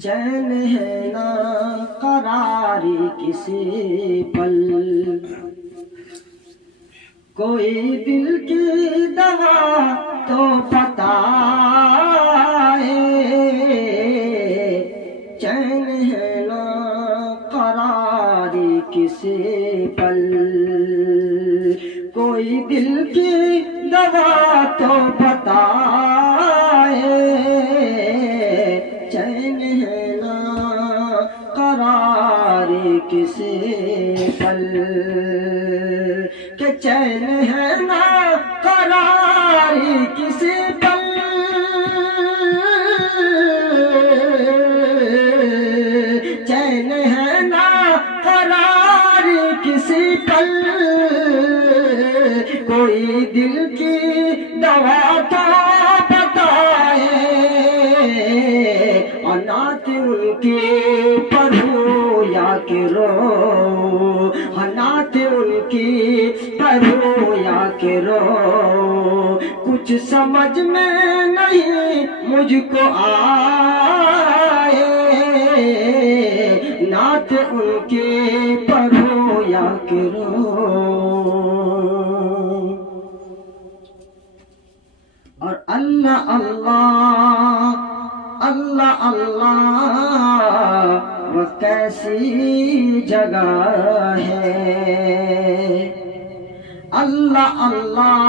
چین ہے نا قراری کسی پل، کوئی دل کی دوا تو بتائے، چین ہے نا قراری کسی پل، کوئی دل کی دوا تو بتائے، چین ہے نا قراری کسی پل، کہ چین ہے نا قراری کسی پل، چین ہے نا قراری کسی پل، کوئی دل کی دوا تو بتائے، اور نعت ان کی پڑھوں یا کہ رو، نعت ان کی پڑھوں یا کہ رو، کچھ سمجھ میں نہیں مجھ کو آئے، نعت ان کی پڑھوں یا کہ رو۔ اور اللہ اللہ اللہ اللہ وہ کیسی جگہ ہے، اللہ اللہ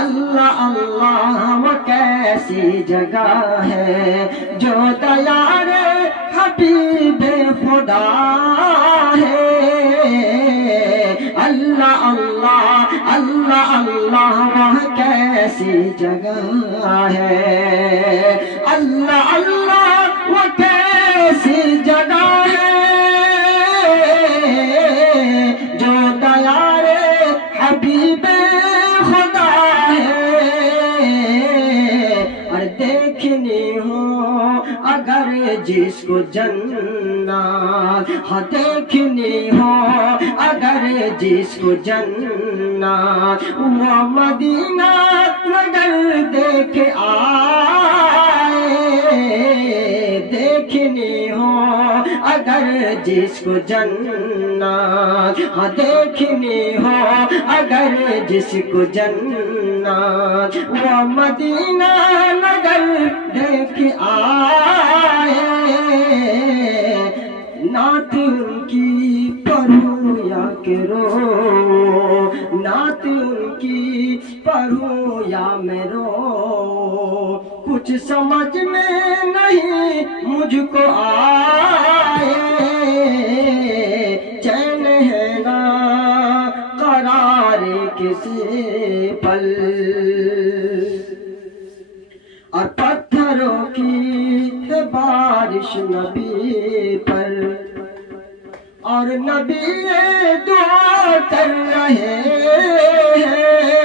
اللہ اللہ وہ کیسی جگہ ہے، جو دیار حبیب خدا ہے، اللہ اللہ اللہ اللہ وہ کیسی جگہ ہے، اللہ اللہ وہ کیسی جگہ ہے، جو دیار حبیب خدا ہے، اور دیکھنی ہو اگر جس کو جنت، ہاں دیکھنی ہو اگر جس کو جنت، وہ مدینہ نگر دیکھ آئے، دیکھنی ہو اگر جس کو جنت، ہاں دیکھنی ہو اگر جس کو جنت، وہ مدینہ نگر دیکھ آئے، نعت ان کی پڑھوں یا کہ رو، نعت ان کی پڑھوں یا میں رو، کچھ سمجھ میں نہیں مجھ کو آئے، چین ہے نا قرار کسی پل، اور پتھروں کی ہے بارش نبی پر، اور نبی دعا کر رہے ہیں،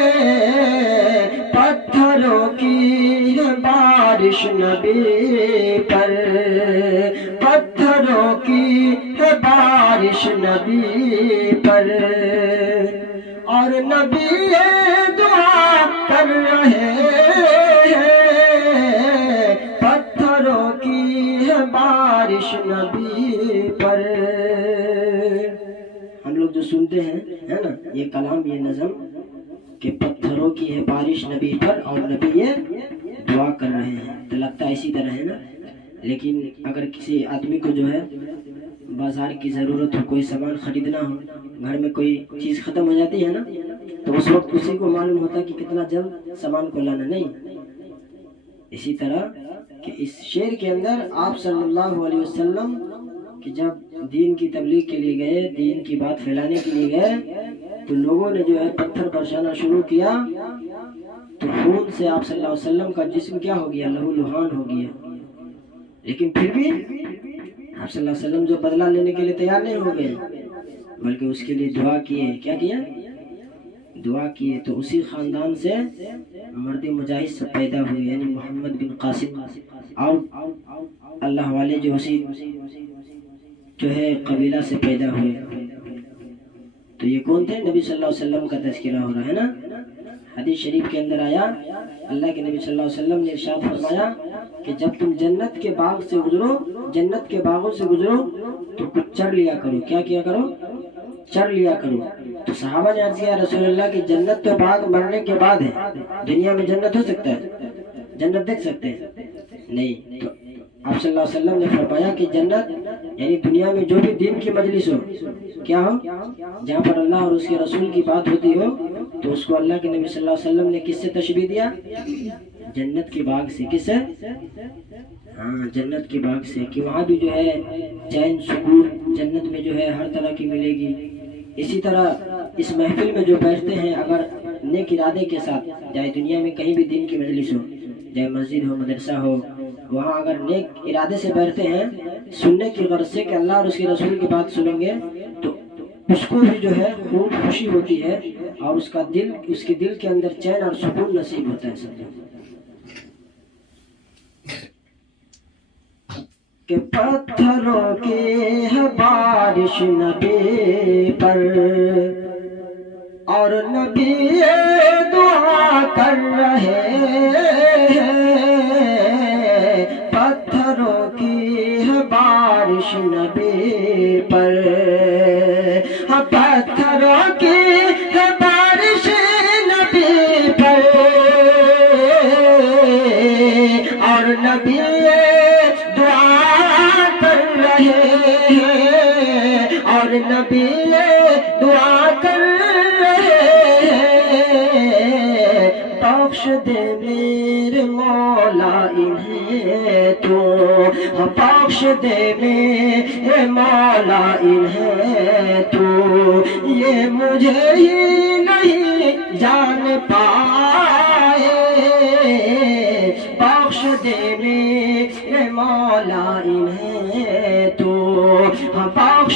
پتھروں کی ہے بارش نبی پر، پتھروں کی ہے بارش نبی پر، اور نبی دعا کر رہے ہیں، پتھروں کی ہے بارش نبی پر۔ ہم لوگ جو سنتے ہیں ہے نا یہ کلام، یہ نظم کہ پتھروں کی ہے بارش نبی پر اور نبی یہ دعا کر رہے ہیں، تو لگتا ہے اسی طرح ہے نا، لیکن اگر کسی آدمی کو جو ہے بازار کی ضرورت ہو، کوئی سامان خریدنا ہو، گھر میں کوئی چیز ختم ہو جاتی ہے نا، تو اس وقت اسی کو معلوم ہوتا ہے کہ کتنا جلد سامان کو لانا، نہیں اسی طرح کہ اس شعر کے اندر آپ صلی اللہ علیہ وسلم کہ جب دین کی تبلیغ کے لیے گئے، دین کی بات پھیلانے کے لیے گئے، تو لوگوں نے جو ہے پتھر برسانا شروع کیا، تو خون سے آپ صلی اللہ علیہ وسلم کا جسم کیا ہو گیا، لہو لہان ہو گیا، لیکن پھر بھی آپ صلی اللہ علیہ وسلم جو بدلہ لینے کے لیے تیار نہیں ہو گئے، بلکہ اس کے لیے دعا کیے، کیا کیا دعا کیے، تو اسی خاندان سے مرد مجاہد سے پیدا ہوئے، یعنی محمد بن قاسم، اور اللہ والے جو اسی جو ہے قبیلہ سے پیدا ہوئے، تو یہ کون تھے؟ نبی صلی اللہ علیہ وسلم کا تذکرہ ہو رہا ہے نا. حدیث شریف کے اندر آیا، اللہ کے نبی صلی اللہ علیہ وسلم نے ارشاد فرمایا کہ جب تم جنت کے باغ سے گزرو، جنت کے باغوں سے گزرو تو کچھ چر لیا کرو. کیا کیا کرو؟ چر لیا کرو. تو صحابہ نے عرض کیا رسول اللہ کی جنت تو باغ مرنے کے بعد ہے، دنیا میں جنت ہو سکتا ہے؟ جنت دیکھ سکتے ہیں؟ نہیں. تو آپ صلی اللہ علیہ وسلم نے فرمایا کہ جنت یعنی دنیا میں جو بھی دین کی مجلس ہو، کیا ہو، جہاں پر اللہ اور اس کے رسول کی بات ہوتی ہو، تو اس کو اللہ کے نبی صلی اللہ علیہ وسلم نے کس سے تشبیہ دیا؟ جنت کے باغ سے. کس سے؟ ہاں، جنت کے باغ سے، کہ وہاں بھی جو ہے چین سکون جنت میں جو ہے ہر طرح کی ملے گی. اسی طرح اس محفل میں جو بیٹھتے ہیں اگر نیک ارادے کے ساتھ، چاہے دنیا میں کہیں بھی دین کی مجلس ہو، چاہے مسجد ہو، مدرسہ ہو، وہاں اگر نیک ارادے سے بیٹھتے ہیں سننے کی غرض سے کہ اللہ اور اس کے رسول کی بات سنیں گے، تو اس کو بھی جو ہے خوب خوشی ہوتی ہے اور اس کا دل، اس کے دل کے اندر چین اور سکون نصیب ہوتا ہے. سب کہ پتھروں کی ہے بارش نبی پر اور نبی دعا کر رہے ہیں. پتھروں کی ہے بارش نبی پر، پتھروں کی ہے بارش نبی پر اور نبی دعا کر رہے ہیں، اور نبی دعا کر رہے ہیں. بخش دے میرے مولا انہیں تو، بخش دے میرے مولا انہیں تو، یہ مجھے ہی نہیں جان پائے. بخش دے میرے مولا انہیں تو، بخش